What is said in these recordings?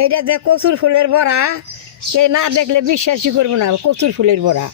এইটা যে কচুর ফুলের বড়া, সে না দেখলে বিশ্বাসই করবো না কচুর ফুলের বড়া।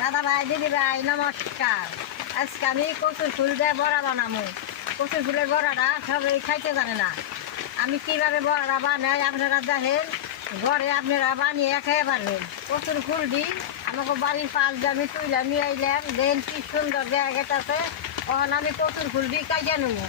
দাদা ভাই, দিদি ভাই, নমস্কার। আজকে আমি কচুর ফুল দিয়ে বড়া বানাবো। কচুর ফুলের বড়াটা সবাই খাইতে জানে না। আমি কিভাবে বড়াটা বানাই আপনারা দেখেন, ঘরে আপনারা বানিয়ে খেয়ে পারবেন। কচুর ফুল দিই আমাকে বাড়ির পাশ দিয়ে আমি তুইলা নিয়ে আইলাম, দেখেন কি সুন্দর দেখা গেছে। তখন আমি কচুর ফুল দিই কাইতে নেবো।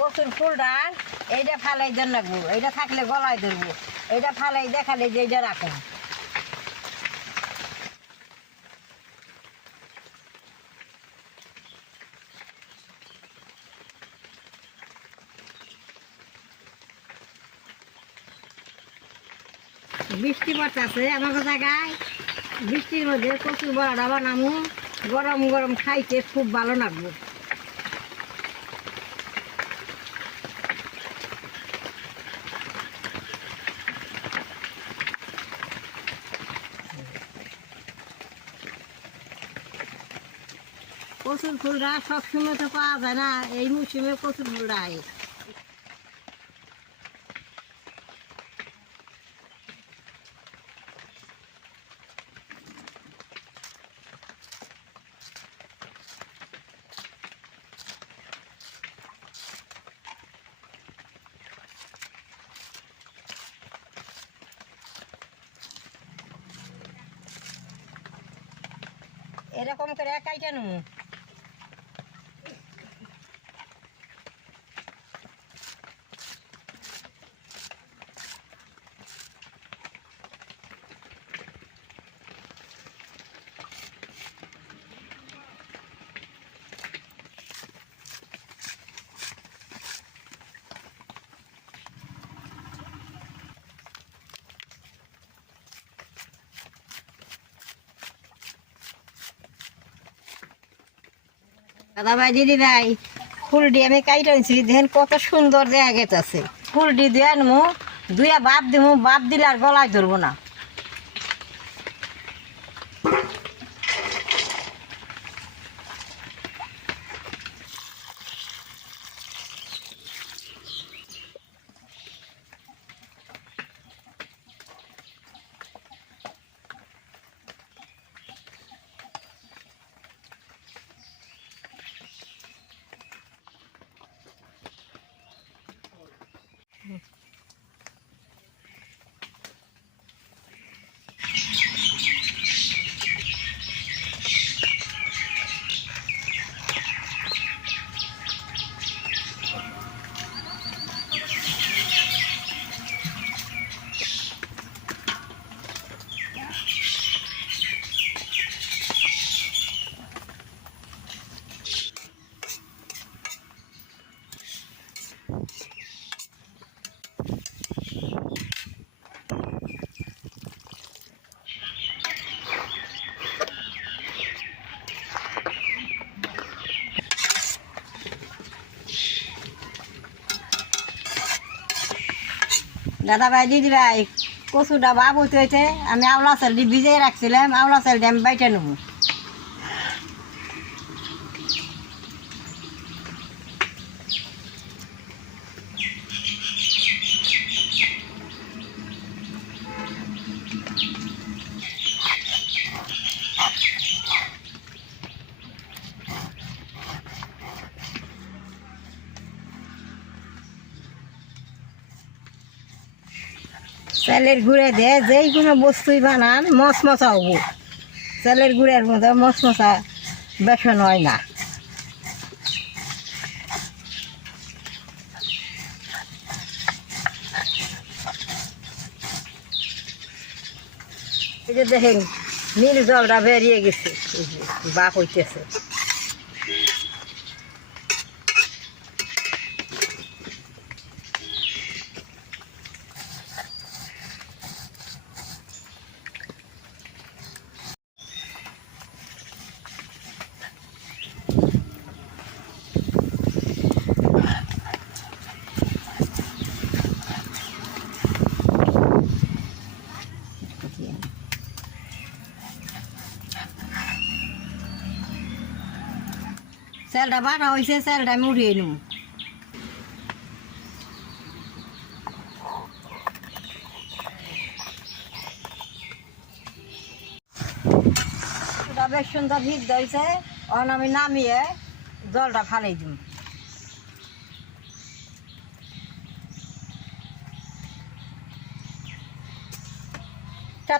কচুর ফুলটা এইটা ফালাই দেন রাখবো, এইটা থাকলে গলায় ধরবো, এইটা ফালাই দেখালে যে এইটা রাখুন। বৃষ্টি পড়তেছে আমাকে জায়গায়, বৃষ্টির মধ্যে কচুর বড়াটা বানাবো। গরম গরম খাইতে খুব ভালো লাগবে। কচুর ফুলটা সবসময় তো পাওয়া যায় না, এই মৌসুমে কচুর ফুলটা হয়। এরকম করে কাইটা নেবো। দাদা ভাই, দিদি ভাই, ফুলটি আমি কাইটা আনছি, দেখেন কত সুন্দর দেখা গেছে। ফুলটি দিয়ে আনবো, দুইয়া বাপ দিব, বাপ দিলে আর গলায় ধরবো না। দাদা ভাই, দিদি ভাই, কচুটা বাপ হইতে হইতে আমি আওলা চালটি ভিজিয়ে রাখছিলাম, আওলা চালটি আমি বাইটে নেবো। চালের গুঁড়ে দিয়ে যেই কোনো বস্তুই বানান মশমশা হবো। চালের গুঁড়ের মতো মশমশা বেসন হয় না। এই যে দেখেন নীল জলটা বেরিয়ে গেছে, বাপ হইতেছে। চালটা বাটা হয়েছে, চালটা আমি উঠিয়ে নিব। বেশ সুন্দর সিদ্ধ হয়েছে, এখন আমি নামিয়ে জলটা ফালাই দিব।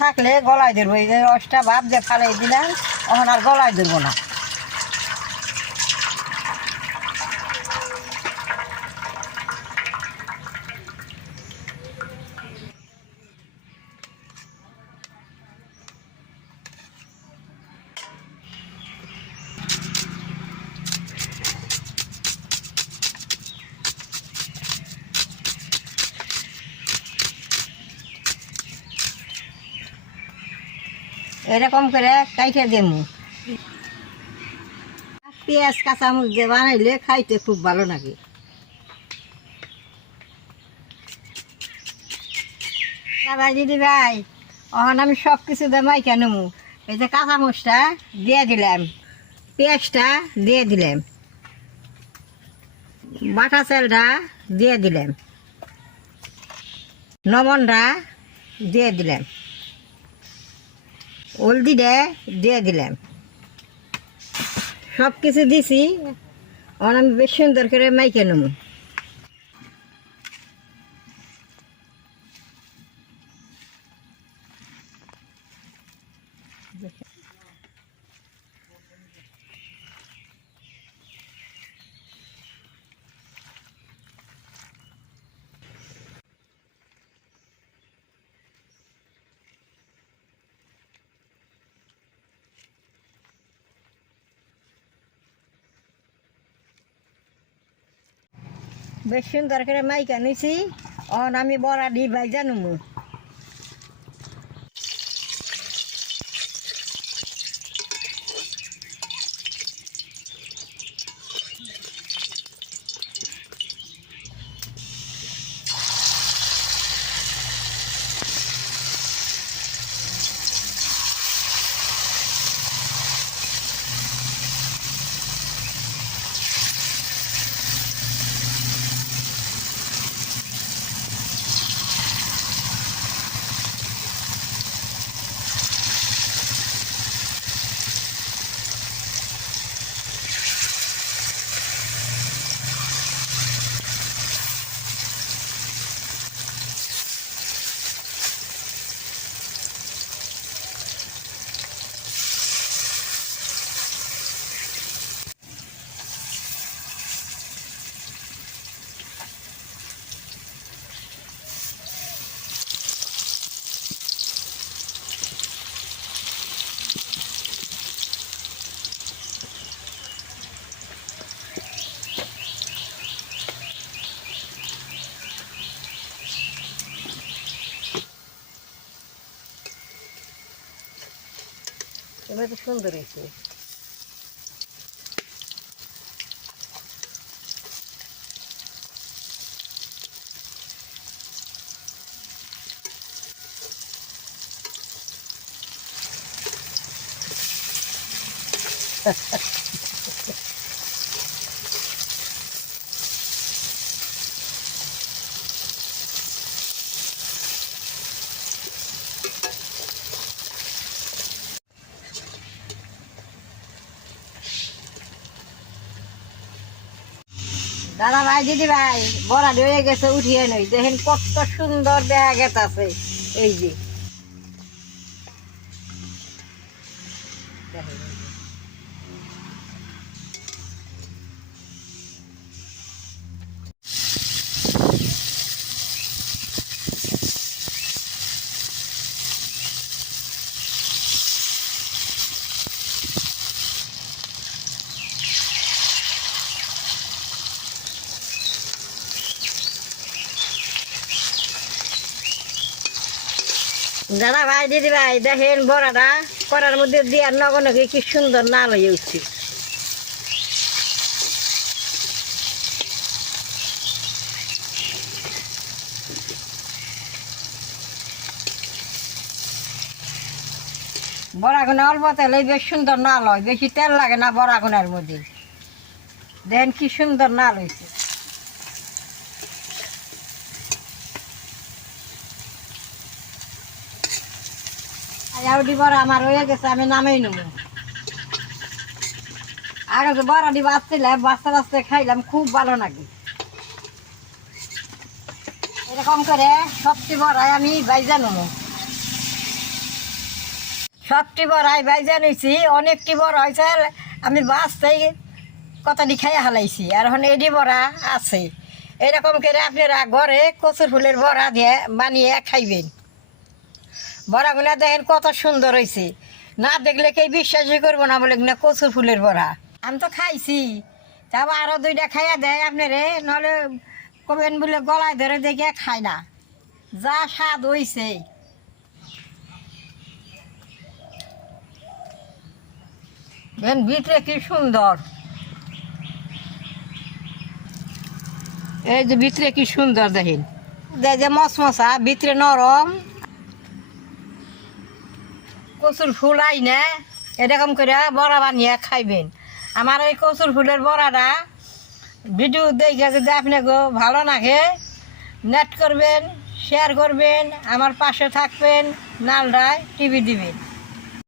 থাকলে গলায় ধরবো, এই যে রসটা ভাব দিয়ে ফালাই দিলাম, এখন আর গলায় ধরবো না। এরকম করে কাইটে দেবো। পেঁয়াজ কাঁচামরিচ দিয়ে বানাইলে খাইতে খুব ভালো লাগে। ভাই দিদি ভাই, এখন আমি সব কিছু দিয়ে মাইকা নেবো। এই যে কাঁচামরিচটা দিয়ে দিলাম, পেঁয়াজটা দিয়ে দিলাম, বাটা চালটা দিয়ে দিলাম, লবণটা দিয়ে দিলাম, হলদিটা দিয়ে দিলাম, সব কিছু দিছি। এখন আমি বেশ সুন্দর করে মাইকে নেবো। বেশ সুন্দর করে মাইকা নিছি, এখন আমি বড়া দি ভাইজা নেবো। এবার তো সুন্দর হয়েছে। দাদা ভাই দিদি ভাই, বড়া হয়ে গেছে, উঠিয়ে নই। দেখেন কত সুন্দর দেখা গেছে। এই যে দেখেন, দাদা ভাই দিদি ভাই দেখেন বড়াটা করার মধ্যে দিয়ে নগনকে কি সুন্দর নাল হয়ে উঠছে। বড়াগুনা অল্প তেলে বেশ সুন্দর নাল হয়, বেশি তেল লাগে না বড়াগুনার মধ্যে। দেখেন কি সুন্দর নাল হয়েছে। আউডি বড়া আমার হয়ে গেছে, আমি নামেই নেব। আগে যে বড়াটি বাঁচছিলাম, বাঁচতে বাঁচতে খাইলাম, খুব ভালো লাগে। এরকম করে সবটি বড়াই আমি বাইজা নেব। সবটি বড়াই বাইজা নিয়েছি, অনেকটি বড় হয়েছে, আমি বাঁচতেই কতটি খাইয়া হালাইছি। আর এখন এডি বড়া আছে। এরকম করে আপনারা ঘরে কচুর ফুলের বড়া দিয়ে বানিয়ে খাইবেন। বড়াগুলা দেখেন কত সুন্দর হয়েছে, না দেখলে কেউ বিশ্বাসই করবো না, বলে না কচুর ফুলের বড়া। আমি তো খাইছি, তারপর আরও দুইটা খাইয়া দেয় আপনারে, নাহলে কবেন বলে গলায় ধরে দেখে খায় না, যা স্বাদ হয়েছে। ভিতরে কি সুন্দর, এই যে ভিতরে কি সুন্দর দেখেন, যে মশমশা, ভিতরে নরম। কচুর ফুল আই না এরকম করে বড়া বানিয়ে খাইবেন। আমার এই কচুর ফুলের বড়াটা ভিডিও দেখে যদি আপনাকে ভালো লাগে, নেট করবেন, শেয়ার করবেন, আমার পাশে থাকবেন, নালডায় টিভি দিবেন।